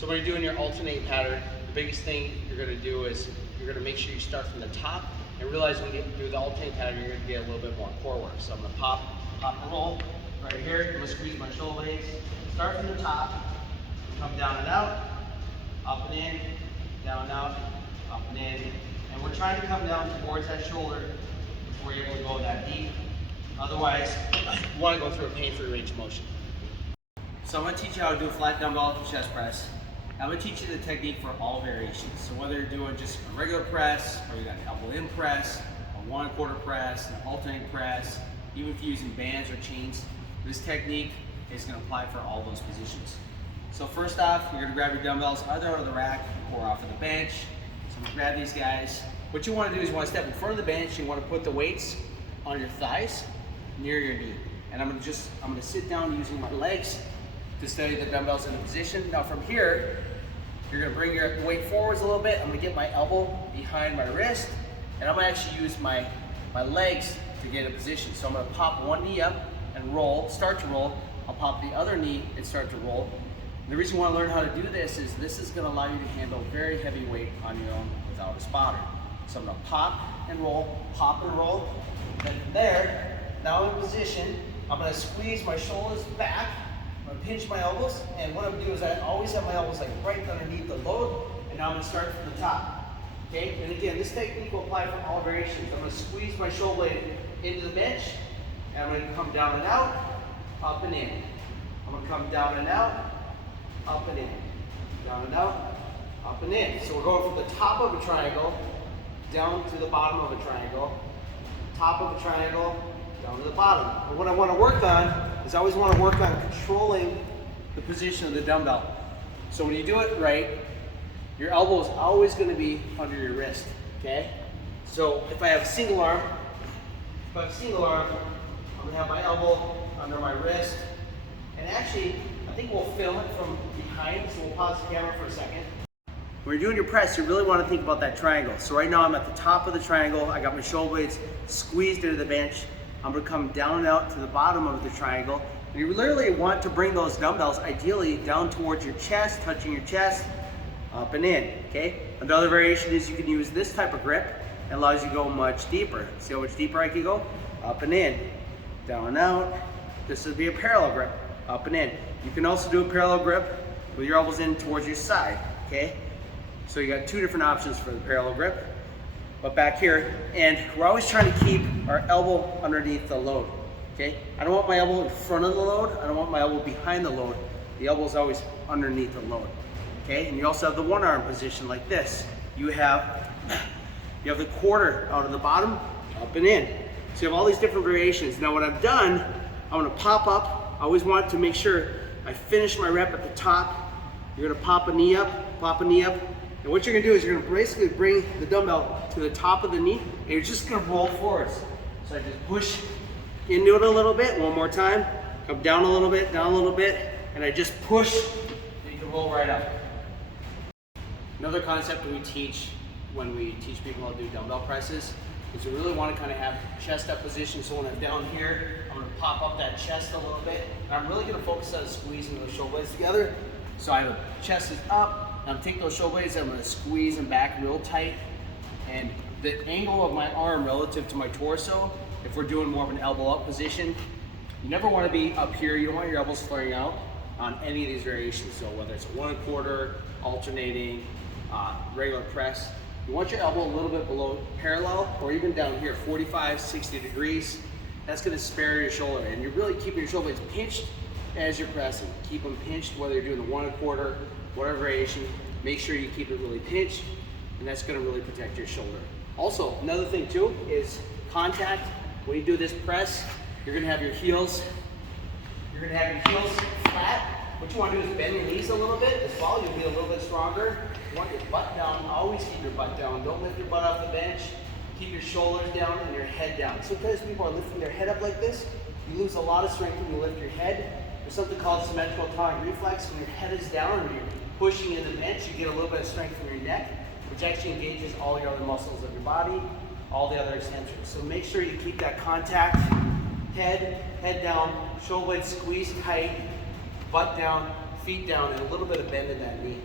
So when you're doing your alternate pattern, the biggest thing you're going to do is you're going to make sure you start from the top and realize when you do the alternate pattern, you're going to get a little bit more core work. So I'm going to pop and roll right here. I'm going to squeeze my shoulder blades. Start from the top, come down and out, up and in, down and out, up and in. And we're trying to come down towards that shoulder before you're able to go that deep. Otherwise, you want to go through a pain-free range of motion. So I'm going to teach you how to do a flat dumbbell chest press. I'm going to teach you the technique for all variations. So whether you're doing just a regular press, or you got an elbow in press, a 1/4 press, an alternating press, even if you're using bands or chains, this technique is going to apply for all those positions. So first off, you're going to grab your dumbbells either out of the rack or off of the bench. So I'm going to grab these guys. What you want to do is you want to step in front of the bench. You want to put the weights on your thighs near your knee. And I'm going to sit down using my legs to steady the dumbbells in a position. Now from here, you're going to bring your weight forwards a little bit. I'm going to get my elbow behind my wrist, and I'm going to actually use my legs to get in a position. So I'm going to pop one knee up and roll, start to roll. I'll pop the other knee and start to roll. And the reason you want to learn how to do this is going to allow you to handle very heavy weight on your own without a spotter. So I'm going to pop and roll. Then from there, now in position, I'm going to squeeze my shoulders back. I'm going to pinch my elbows, and what I'm going to do is I always have my elbows like right underneath the load, and now I'm going to start from the top. Okay, and again, this technique will apply for all variations. I'm going to squeeze my shoulder blade into the bench, and I'm going to come down and out, up and in. I'm going to come down and out, up and in. Down and out, up and in. So we're going from the top of a triangle down to the bottom of a triangle, top of a triangle, down to the bottom. But what I want to work on is I always want to work on controlling the position of the dumbbell. So when you do it right, your elbow is always going to be under your wrist, okay? So if I have a single arm, I'm going to have my elbow under my wrist. And actually, I think we'll film it from behind, so we'll pause the camera for a second. When you're doing your press, you really want to think about that triangle. So right now I'm at the top of the triangle. I got my shoulder blades squeezed into the bench. I'm going to come down and out to the bottom of the triangle. And you literally want to bring those dumbbells ideally down towards your chest, touching your chest, up and in, okay? Another variation is you can use this type of grip. It allows you to go much deeper. See how much deeper I can go? Up and in, down and out. This would be a parallel grip, up and in. You can also do a parallel grip with your elbows in towards your side, okay? So you got two different options for the parallel grip. But back here, and we're always trying to keep our elbow underneath the load, okay? I don't want my elbow in front of the load. I don't want my elbow behind the load. The elbow is always underneath the load, okay? And you also have the one arm position like this. You have the quarter out of the bottom, up and in. So you have all these different variations. Now what I've done, I'm gonna pop up. I always want to make sure I finish my rep at the top. You're gonna pop a knee up, and what you're gonna do is you're gonna basically bring the dumbbell to the top of the knee, and you're just gonna roll forwards. So I just push into it a little bit, one more time, come down a little bit, and I just push, and you can roll right up. Another concept that we teach when we teach people how to do dumbbell presses is we really want to kind of have chest up position. So when I'm down here, I'm going to pop up that chest a little bit, and I'm really going to focus on squeezing those shoulder blades together. So I have a chest is up, I'm going to take those shoulder blades, I'm going to squeeze them back real tight, and the angle of my arm relative to my torso, if we're doing more of an elbow up position, you never want to be up here. You don't want your elbows flaring out on any of these variations. So whether it's a 1/4, alternating, regular press, you want your elbow a little bit below parallel, or even down here, 45, 60 degrees. That's going to spare your shoulder, and you're really keeping your shoulder blades pinched as you're pressing. Keep them pinched, whether you're doing the 1/4, whatever variation. Make sure you keep it really pinched, and that's going to really protect your shoulder. Also, another thing too is contact. When you do this press, you're going to have your heels. You're going to have your heels flat. What you want to do is bend your knees a little bit as well. You'll be a little bit stronger. You want your butt down. Always keep your butt down. Don't lift your butt off the bench. Keep your shoulders down and your head down. Sometimes people are lifting their head up like this. You lose a lot of strength when you lift your head. There's something called symmetrical tonic reflex. When your head is down and you're pushing in the bench, you get a little bit of strength from your neck, which actually engages all your other muscles of your body, all the other extensions. So make sure you keep that contact. Head down, shoulder blades squeezed tight, butt down, feet feet down and a little bit of bend in that knee.